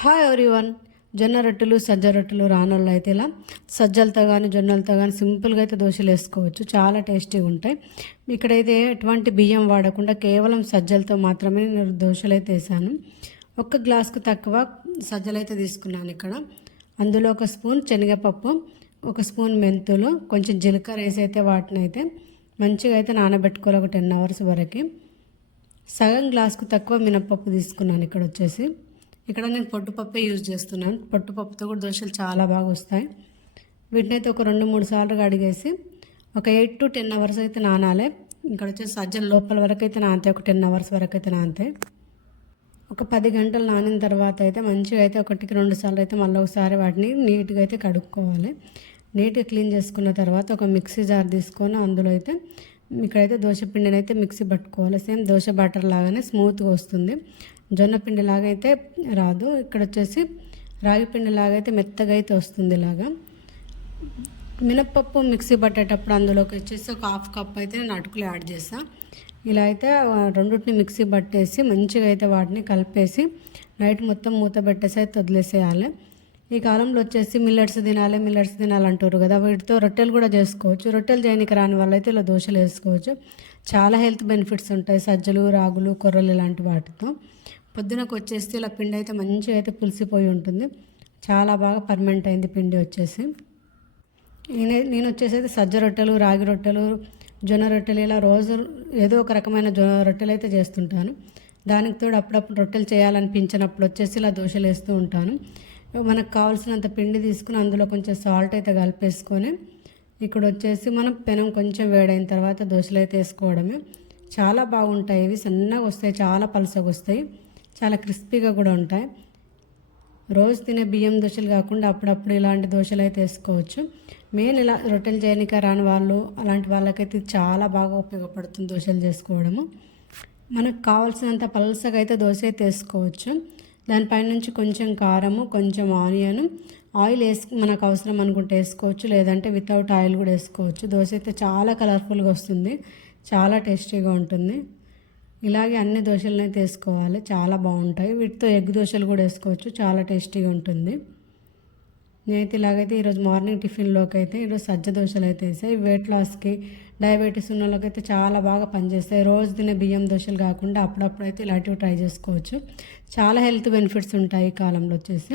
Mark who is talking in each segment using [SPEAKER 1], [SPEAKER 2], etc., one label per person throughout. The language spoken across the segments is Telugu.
[SPEAKER 1] హాయ్ ఎవ్రీవన్ జొన్న రొట్టెలు సజ్జ రొట్టెలు రానోళ్ళు అయితే ఇలా సజ్జలతో కానీ జొన్నలతో కానీ సింపుల్గా అయితే దోశలు వేసుకోవచ్చు. చాలా టేస్టీగా ఉంటాయి. ఇక్కడైతే ఎటువంటి బియ్యం వాడకుండా కేవలం సజ్జలతో మాత్రమే నేను దోశలు అయితే వేసాను. ఒక్క గ్లాస్కు తక్కువ సజ్జలు అయితే తీసుకున్నాను ఇక్కడ. అందులో ఒక స్పూన్ శనగపప్పు ఒక స్పూన్ మెంతులు కొంచెం జీలకర్ర వేసి అయితే వాటిని అయితే మంచిగా అయితే నానబెట్టుకోవాలి ఒక టెన్ అవర్స్ వరకు. సగం గ్లాస్కు తక్కువ మినప్పప్పు తీసుకున్నాను ఇక్కడ వచ్చేసి. ఇక్కడ నేను పొట్టుపప్పే యూజ్ చేస్తున్నాను. పొట్టుపప్పుతో కూడా దోశలు చాలా బాగా వస్తాయి. వీటిని అయితే ఒక రెండు మూడు సార్లు కడిగేసి ఒక ఎయిట్ టు టెన్ అవర్స్ అయితే నానాలి. ఇక్కడ వచ్చేసి సజ్జల లోపల వరకు అయితే నానతాయి. ఒక టెన్ అవర్స్ వరకు అయితే నానతాయి. ఒక పది గంటలు నానిన తర్వాత అయితే మంచిగా అయితే ఒకటికి రెండు సార్లు అయితే మళ్ళీ ఒకసారి వాటిని నీట్గా అయితే కడుక్కోవాలి. నీట్గా క్లీన్ చేసుకున్న తర్వాత ఒక మిక్సీ జార్ తీసుకొని అందులో అయితే ఇక్కడైతే దోశ పిండిని అయితే మిక్సీ పట్టుకోవాలి. సేమ్ దోశ బ్యాటర్ లాగానే స్మూత్గా వస్తుంది. జొన్న పిండి లాగా అయితే రాదు. ఇక్కడ వచ్చేసి రాగి పిండి లాగా అయితే మెత్తగా అయితే వస్తుంది ఇలాగా. మినప్పప్పు మిక్సీ పట్టేటప్పుడు అందులోకి వచ్చేసి ఒక హాఫ్ కప్ అయితే నేను అటుకులు యాడ్ చేస్తాను ఇలా అయితే రెండింటిని మిక్సీ పట్టేసి మంచిగా అయితే వాటిని కలిపేసి నైట్ మొత్తం మూత పెట్టేసి అయితే వదిలేసేయాలి. ఈ కాలంలో వచ్చేసి మిల్లెట్స్ తినాలి మిల్లెట్స్ తినాలి అంటారు కదా. వీటితో రొట్టెలు కూడా చేసుకోవచ్చు. రొట్టెలు చేయడానికి రాని వాళ్ళైతే ఇలా దోశలు వేసుకోవచ్చు. చాలా హెల్త్ బెనిఫిట్స్ ఉంటాయి. సజ్జలు రాగులు కొర్రలు ఇలాంటి వాటితో. పొద్దునకు వచ్చేసి ఇలా పిండి అయితే మంచిగా అయితే పులిసిపోయి ఉంటుంది. చాలా బాగా పర్మనెంట్ అయింది పిండి వచ్చేసి. నేను నేను వచ్చేసి అయితే సజ్జ రొట్టెలు రాగి రొట్టెలు జొన్న రొట్టెలు ఇలా రోజు ఏదో ఒక రకమైన జొ రొట్టెలు అయితే చేస్తుంటాను. దానికి తోడు అప్పుడప్పుడు రొట్టెలు చేయాలనిపించినప్పుడు వచ్చేసి ఇలా దోశలు వేస్తూ ఉంటాను. మనకు కావాల్సినంత పిండి తీసుకుని అందులో కొంచెం సాల్ట్ అయితే కలిపేసుకొని ఇక్కడ వచ్చేసి మనం పెనం కొంచెం వేడైన తర్వాత దోశలు అయితే వేసుకోవడమే. చాలా బాగుంటాయి ఇవి సన్నగా వస్తాయి చాలా పలుసగా వస్తాయి చాలా క్రిస్పీగా కూడా ఉంటాయి. రోజు తినే బియ్యం దోశలు కాకుండా అప్పుడప్పుడు ఇలాంటి దోశలు అయితే వేసుకోవచ్చు. మెయిన్ ఇలా రొట్టెలు చేయనిక రాని వాళ్ళు అలాంటి వాళ్ళకైతే చాలా బాగా ఉపయోగపడుతుంది దోశలు చేసుకోవడము. మనకు కావాల్సినంత పలసగా అయితే దోశ అయితే వేసుకోవచ్చు. దానిపైన నుంచి కొంచెం కారము కొంచెం ఆనియన్. ఆయిల్ వేసి మనకు అవసరం అనుకుంటే వేసుకోవచ్చు లేదంటే వితౌట్ ఆయిల్ కూడా వేసుకోవచ్చు. దోశ అయితే చాలా కలర్ఫుల్గా వస్తుంది చాలా టేస్టీగా ఉంటుంది. ఇలాగే అన్ని దోశలనే వేసుకోవాలి చాలా బాగుంటాయి. వీటితో ఎగ్ దోశలు కూడా వేసుకోవచ్చు చాలా టేస్టీగా ఉంటుంది. నేనైతే ఇలాగైతే ఈరోజు మార్నింగ్ టిఫిన్లోకి అయితే ఈరోజు సజ్జ దోశలు అయితే వేసాయి. వెయిట్ లాస్కి డయాబెటీస్ ఉన్న వాళ్ళకైతే చాలా బాగా పనిచేస్తాయి. రోజు తినే బియ్యం దోశలు కాకుండా అప్పుడప్పుడు అయితే ఇలాంటివి ట్రై చేసుకోవచ్చు. చాలా హెల్త్ బెనిఫిట్స్ ఉంటాయి ఈ కాలంలో వచ్చేసి.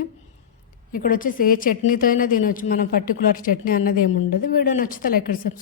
[SPEAKER 1] ఇక్కడ వచ్చేసి ఏ చట్నీతో అయినా తినవచ్చు మనం పర్టికులర్ చట్నీ అన్నది ఏమి ఉండదు వీడియో నచ్చితే ఎక్కడ సబ్స్క్రైబ్